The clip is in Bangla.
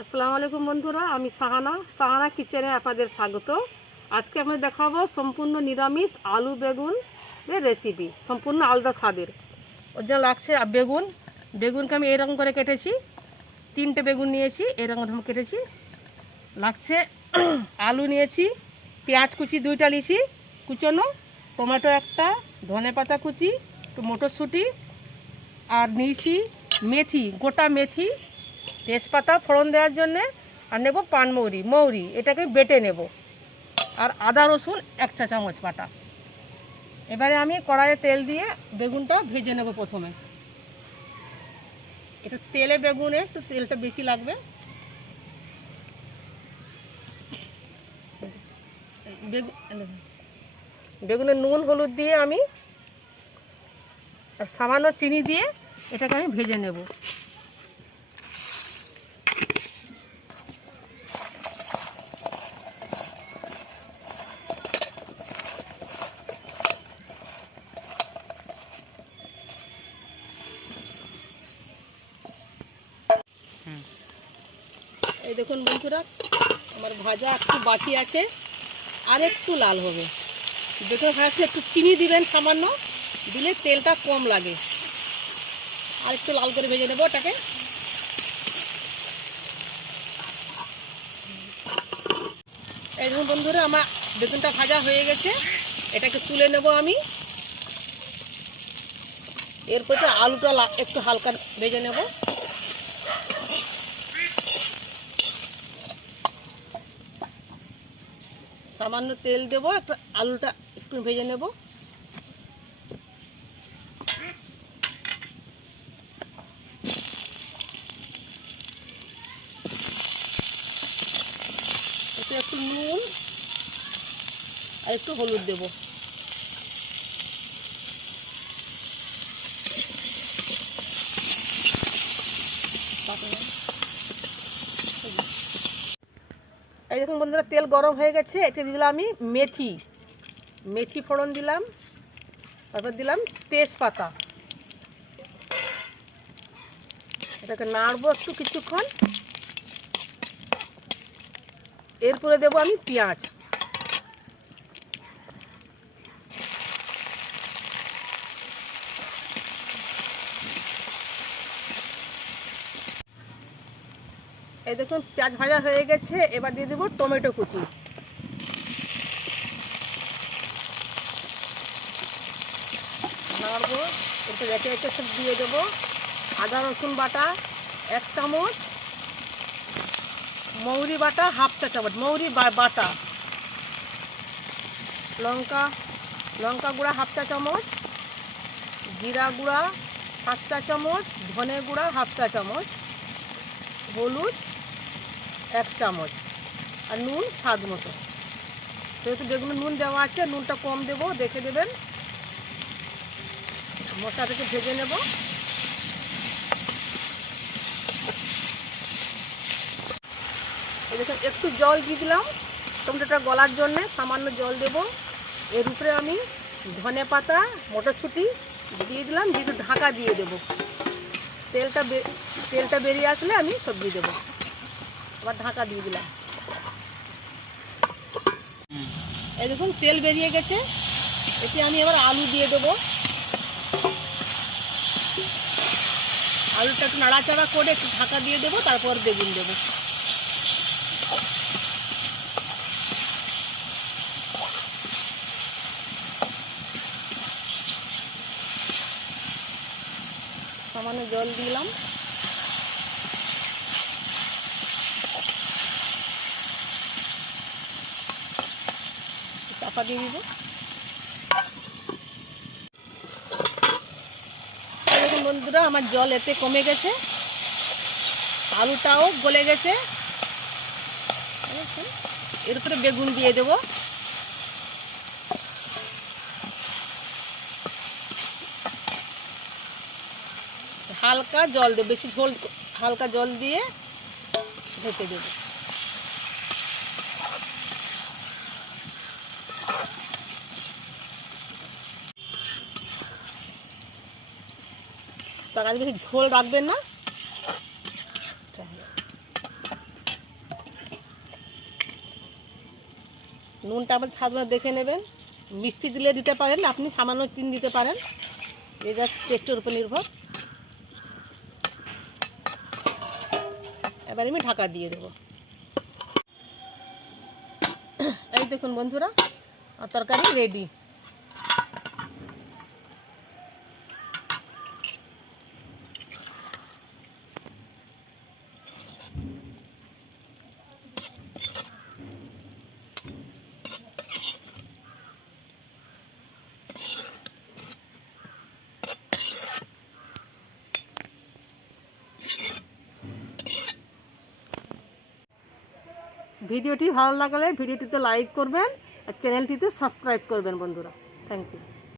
আসসালামু আলাইকুম বন্ধুরা, আমি সাহানা কিচেনে আপনাদের স্বাগত। আজকে আমি দেখাবো সম্পূর্ণ নিরামিষ আলু বেগুনের রেসিপি, সম্পূর্ণ আলাদা স্বাদের। ওর জন্য লাগছে বেগুনকে আমি এরকম করে কেটেছি, 3টে বেগুন নিয়েছি, এরকম কেটেছি। লাগছে আলু নিয়েছি, পেঁয়াজ কুচি 2টা নিয়েছি কুচনো, টমেটো একটা, ধনেপাতা কুচি, একটু মটরশুঁটি, আর নিয়েছি মেথি, গোটা মেথি, তেজপাতা ফোড়ন দেওয়ার জন্যে, আর নেব মৌরি এটাকে বেটে নেব, আর আদা রসুন 1 চা চামচ বাটা। এবারে আমি কড়াইয়ে তেল দিয়ে বেগুনটা ভেজে নেব। প্রথমে এটা তেলে বেগুনে একটু তেলটা বেশি লাগবে। বেগুনে নুন হলুদ দিয়ে আমি আর সামান্য চিনি দিয়ে এটাকে আমি ভেজে নেব। এই দেখুন বন্ধুরা, আমার ভাজা একটু বাকি আছে, আর একটু লাল হবে। বেগুন ভাজতে একটু চিনি দিবেন, সামান্য দিলে তেলটা কম লাগে। আর একটু লাল করে ভেজে নেব ওটাকে। এই দেখুন বন্ধুরা, আমার বেগুনটা ভাজা হয়ে গেছে, এটাকে তুলে নেব আমি। এরপর আলুটা একটু হালকা ভেজে নেব। সামান্য তেল দেবো, একটা আলুটা একটু ভেজে নেব। এতে একটু নুন আর একটু হলুদ দেব। এই দেখুন বন্ধুরা, তেল গরম হয়ে গেছে, এতে দিলাম আমি মেথি ফোড়ন দিলাম, তারপর দিলাম তেজপাতা। এটাকে নাড়বো একটু কিছুক্ষণ। এরপরে দেবো আমি পেঁয়াজ। এই দেখুন পেঁয়াজ ভাজা হয়ে গেছে, এবার দিয়ে দেবো টমেটো কুচি। নাড়বো, একটু রেখে রেখে সব দিয়ে দেবো। আদা রসুন বাটা 1 চামচ, মৌরি বাটা 1/2 চা চামচ, মৌরি বাটা, লঙ্কা গুঁড়া 1/2 চা চামচ, জিরা গুঁড়া 1 চা চামচ, ধনে গুঁড়া 1/2 চা চামচ, হলুদ 1 চামচ, আর নুন স্বাদ মতো। যেহেতু বেগুনে নুন দেওয়া আছে, নুনটা কম দেবো, দেখে দেবেন। মশলাটাকে ভেজে নেব। এই দেখুন একটু জল দিয়ে দিলাম টমেটোটা গলার জন্যে, সামান্য জল দেব। এর উপরে আমি ধনে পাতা, মটরশুঁটি দিয়ে দিলাম, দিয়ে ঢাকা দিয়ে দেব। তেলটা বেরিয়ে আসলে আমি সবজি দেবো। আবার ঢাকা দিয়ে দিলাম। এই দেখুন তেল বেরিয়ে গেছে, এতে আমি এবার আলু দিয়ে দেবো। আলুটা একটু নাড়াচাড়া করে একটু ঢাকা দিয়ে দেবো, তারপর বেগুন দেবো। সামান্য জল দিলাম। চাপা দিয়ে দিব। দেখুন বন্ধুরা, আমার জল এতে কমে গেছে, আলুটাও গলে গেছে। এর উপরে বেগুন দিয়ে দেব। হালকা জল দেব, বেশি ঝোল, হালকা জল দিয়ে ঢেকে দেব। তার আগে বেশি ঝোল রাখবেন না। নুনটা আবার স্বাদ দেখে নেবেন, মিষ্টি দিলে দিতে পারেন, আপনি সামান্য চিনি দিতে পারেন, এটা টেস্টের উপর নির্ভর। এবার আমি ঢাকা দিয়ে দেবো। এই দেখুন বন্ধুরা, তরকারি রেডি। ভিডিওটি ভালো লাগলে ভিডিওটিতে লাইক করবেন আর চ্যানেলটিতে সাবস্ক্রাইব করবেন বন্ধুরা। Thank you.